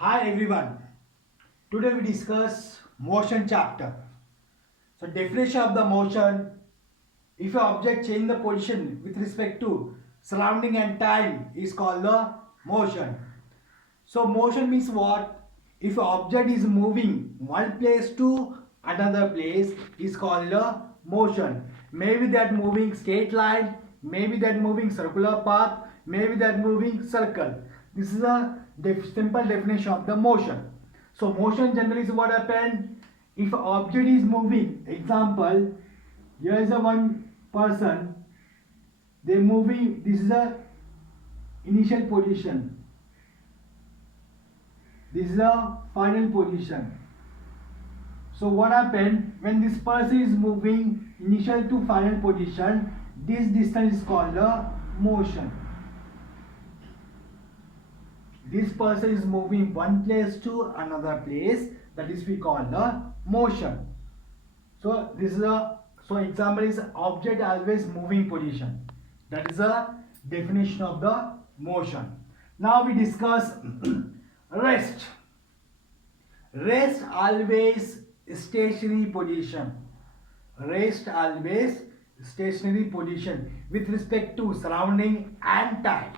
Hi everyone. Today we discuss motion chapter. So definition of the motion: if an object change the position with respect to surrounding and time is called the motion. So motion means what? If an object is moving one place to another place is called the motion. Maybe that moving straight line, maybe that moving circular path, maybe that moving circle. This is a simple definition of the motion. So motion generally is what happen if an object is moving. Example, here is a one person, they moving. This is a initial position. This is a final position. So what happened when this person is moving initial to final position? This distance is called the motion. This person is moving one place to another place. That is we call the motion. So this is a example is object always moving position. That is a definition of the motion. Now we discuss rest. Rest always stationary position. Rest always stationary position with respect to surrounding and time.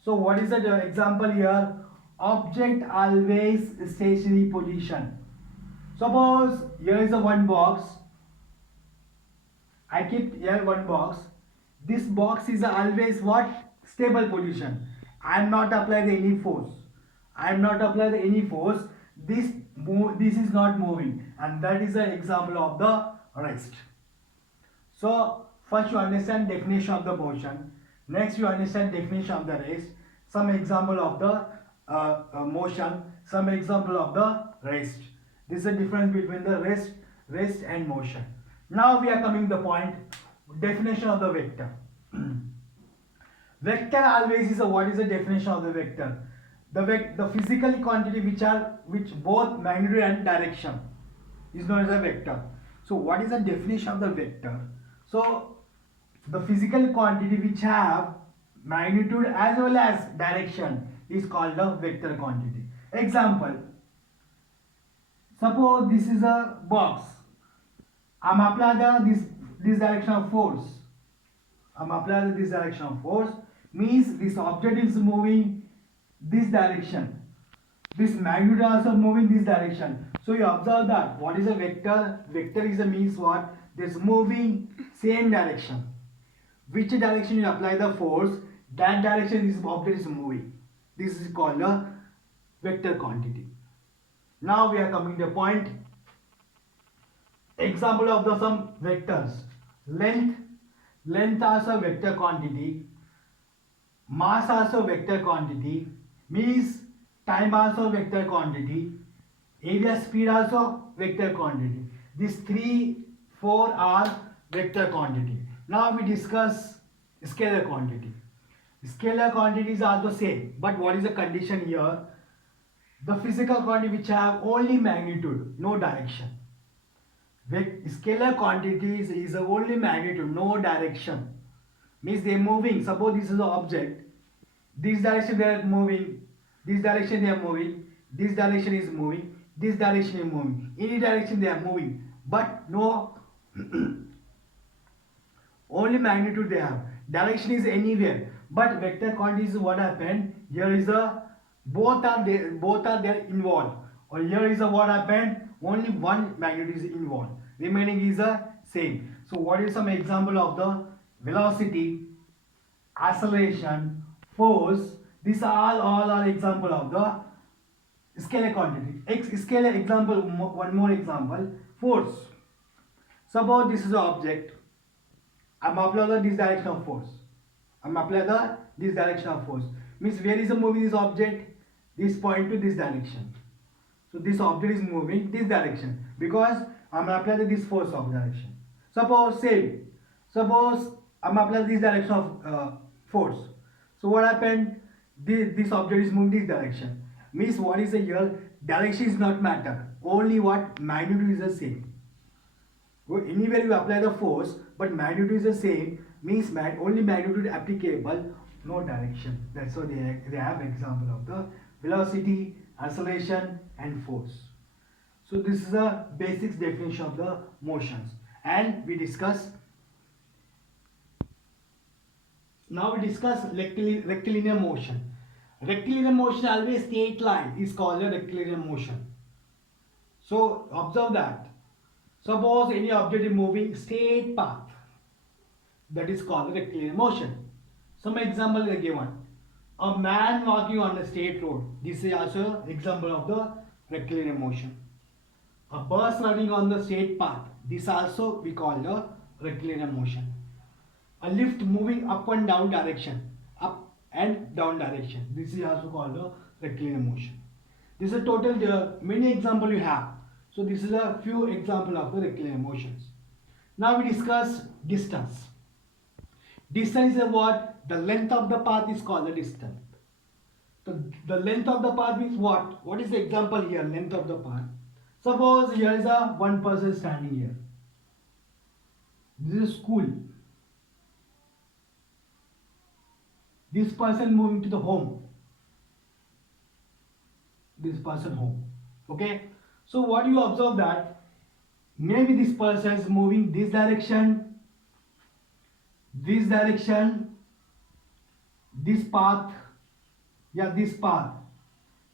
So what is the example here? Object always stationary position. Suppose here is a one box. I keep here one box. This box is always what? Stable position. I am not applying any force. I am not applying any force. This is not moving, and that is an example of the rest. So first you understand definition of the motion. Next you understand definition of the rest. Some example of the motion. Some example of the rest. This is the difference between the rest and motion. Now we are coming to the point. Definition of the vector. Vector always is a, what is the definition of the vector? The physical quantity which both magnitude and direction is known as a vector. So what is the definition of the vector? So the physical quantity which have magnitude as well as direction is called the vector quantity. Example, suppose this is a box. I am applying this direction of force. I am applying this direction of force means this object is moving this direction. This magnitude also moving this direction. So you observe that what is a vector? Vector is a means what? This moving same direction. Which direction you apply the force, that direction this object is moving. This is called a vector quantity. Now we are coming to a point. Example of the some vectors. Length also vector quantity. Mass also vector quantity. Means time also vector quantity. Area speed also vector quantity. These 3, 4 are vector quantity. Now we discuss scalar quantity. Scalar quantities are the same, but what is the condition here? The physical quantity which have only magnitude, no direction. Scalar quantities is only magnitude, no direction. Means they are moving. Suppose this is an object. This direction they are moving. This direction they are moving. This direction is moving. This direction is moving. Any direction they are moving. But no only magnitude they have. Direction is anywhere. But vector quantity is what happened. Here is a both are there involved. Or here is a what happened. Only one magnitude is involved. Remaining is a same. So what is some example of the velocity, acceleration, force? These all are example of the scalar quantity. Scalar example, one more example, force. Suppose this is an object. I am applying this direction of force. I am applying this direction of force. Means where is the moving this object? This point to this direction. So this object is moving this direction because I am applying this force of direction. Suppose I am applying this direction of force. So what happened? This object is moving this direction. Means what is the here? Direction is not matter. Only what? Magnitude is the same. Anywhere you apply the force, but magnitude is the same. Means only magnitude applicable, no direction. That's why they have example of the velocity, acceleration and force. So this is a basics definition of the motions, and now we discuss rectilinear motion. Rectilinear motion, always straight line, is called a rectilinear motion. So observe that. Suppose any object is moving straight path, that is called rectilinear motion. Some example is given. A man walking on a straight road. This is also an example of the rectilinear motion. A bus running on the straight path. This also we call the rectilinear motion. A lift moving up and down direction. Up and down direction. This is also called the rectilinear motion. This is a total many example you have. So this is a few example of the rectilinear motions. Now we discuss distance. Distance is what? The length of the path is called the distance. The length of the path means what? What is the example here? Length of the path. Suppose here is a one person standing here. This is school. This person moving to the home. This person home. Okay. So what you observe that maybe this person is moving this direction, this path, yeah, this path.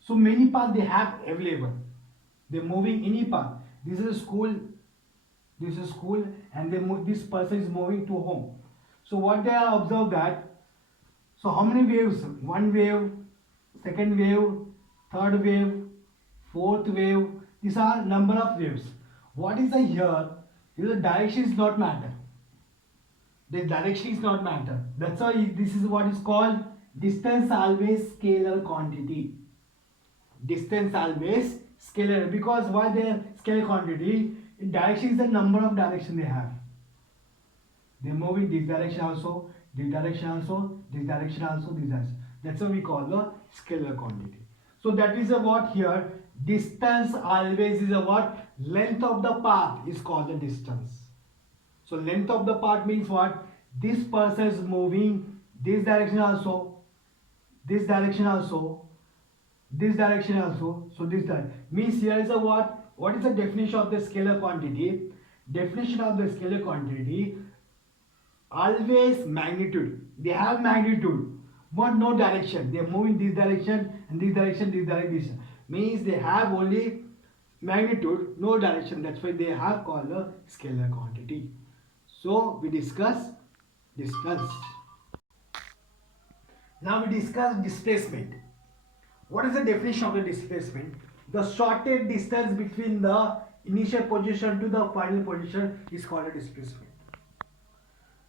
So many paths they have available. They're moving any path. This is school, and this person is moving to home. So what they have observed that, so how many waves? One wave, second wave, third wave, fourth wave. These are number of waves. What is the here? The direction is not matter. The direction is not matter. That's why this is what is called distance always scalar quantity. Distance always scalar, because why the scalar quantity? Direction is the number of direction they have. They move in this direction also, this direction also, this direction also, this direction. That's what we call the scalar quantity. So that is a what here? Distance always is a what? Length of the path is called the distance. So length of the path means what? This person is moving this direction also, this direction also, this direction also. So this means here is a what? What is the definition of the scalar quantity? Definition of the scalar quantity, always magnitude. They have magnitude, but no direction. They are moving this direction and this direction, this direction. Means they have only magnitude, no direction. That's why they have called a scalar quantity. So we discuss distance. Now we discuss displacement. What is the definition of the displacement? The shortest distance between the initial position to the final position is called a displacement.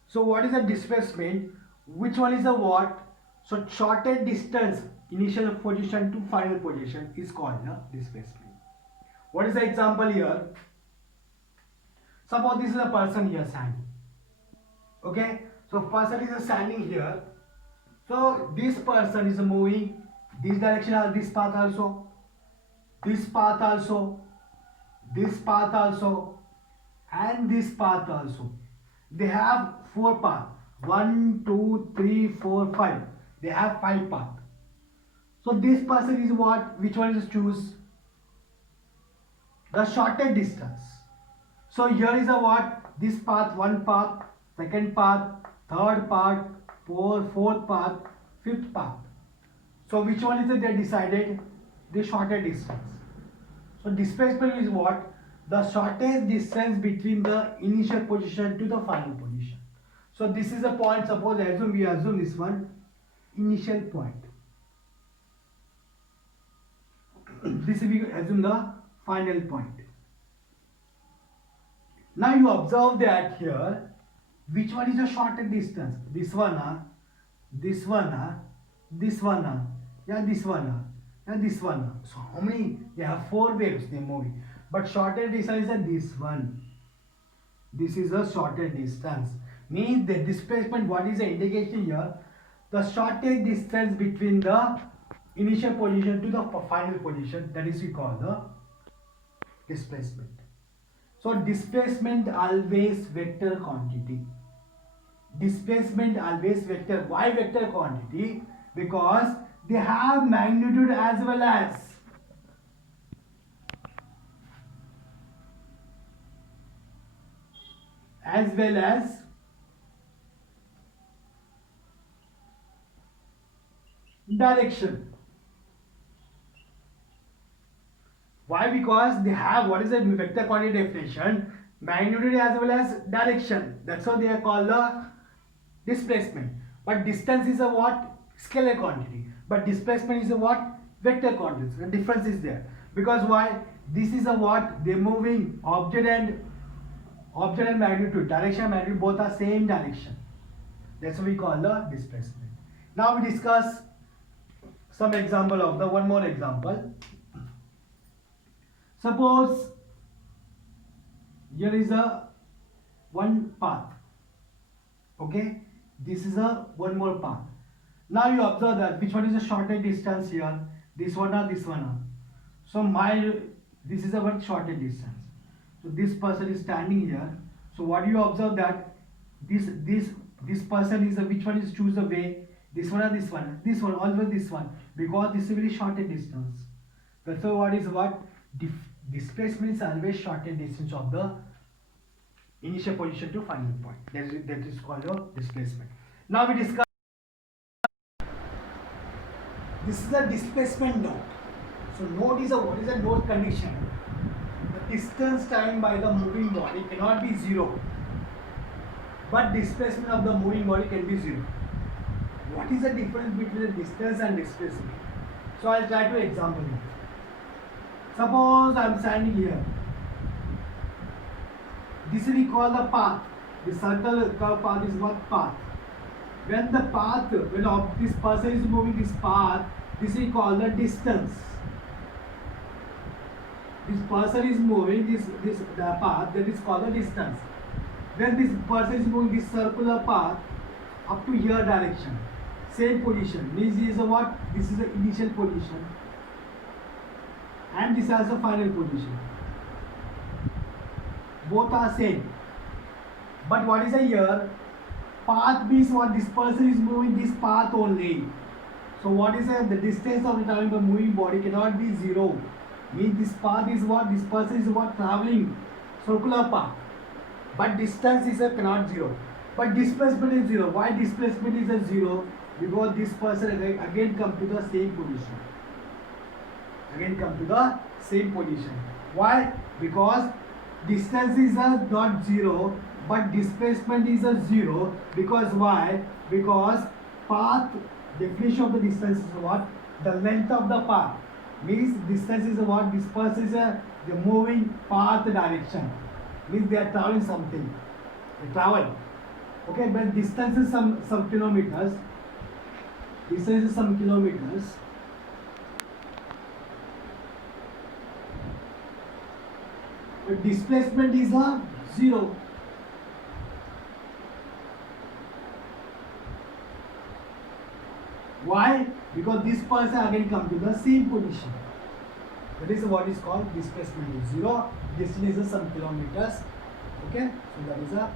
So what is the displacement? Which one is the what? So shortest distance initial position to final position is called the displacement. What is the example here? Suppose this is a person here standing. Okay, so person is standing here. So this person is moving this direction or this path also, this path also, this path also, and this path also. They have 4 paths. 1, 2, 3, 4, 5. They have 5 paths. So this person is what? Which one is choose? The shortest distance. So here is a what? This path, one path, second path, third path, fourth path, fifth path. So which one is it they decided? The shortest distance. So displacement is what? The shortest distance between the initial position to the final position. So this is a point. Suppose we assume this one initial point. This we assume the final point. Now you observe that here, which one is the shortest distance? This one, this one, this one, yeah, this one, and this one. So how many? They have 4 waves they are moving. But shortest distance is this one. This is the shortest distance. Means the displacement, what is the indication here? The shortest distance between the initial position to the final position, that is we call the displacement. So displacement always vector quantity. Displacement always vector. Why vector quantity? Because they have magnitude as well as direction. Why? Because they have, what is the vector quantity definition? Magnitude as well as direction. That's why they are called the displacement. But distance is a what? Scalar quantity. But displacement is a what? Vector quantity. So the difference is there. Because why? This is a what? They're moving object and magnitude. Direction and magnitude both are same direction. That's what we call the displacement. Now we discuss some example of the one more example. Suppose here is a one path. Okay, this is a one more path. Now you observe that which one is the shortest distance here, this one or this one or. So this is a one shortest distance. So this person is standing here. So what do you observe that this person is which one is choose the way, this one or this one, always this one, because this is a very shortest distance. That's why what is what displacement is always shortest distance of the initial position to final point. That is called a displacement. Now we discuss. This is a displacement node. So node is what is a node condition? The distance time by the moving body cannot be zero, but displacement of the moving body can be zero. What is the difference between the distance and displacement? So I'll try to example it. Suppose I'm standing here. This we call the path. The circle curve path is what? Path. When the path, when this person is moving this path, this we call the distance. This person is moving the path, that is called the distance. When this person is moving this circular path up to here direction, same position, means this is a what? This is the initial position, and this is also final position. Both are same. But what is a here? Path means what? This person is moving this path only. So what is the distance of the traveling by moving body cannot be zero. Means this path is what? This person is what? Traveling circular path. But distance is a cannot zero. But displacement is zero. Why displacement is a zero? Because this person again come to the same position. Again come to the same position. Why? Because distance is a not zero, but displacement is a zero. Because why? Because path, definition of the distance is what? The length of the path. Means distance is what? This person is the moving path direction. Means they are traveling something. They travel. Okay, but distance is some kilometers. Distance is some kilometers. But displacement is a zero. Why? Because this person again come to the same position. That is what is called displacement is zero. Distance is some kilometers. Okay, so that is a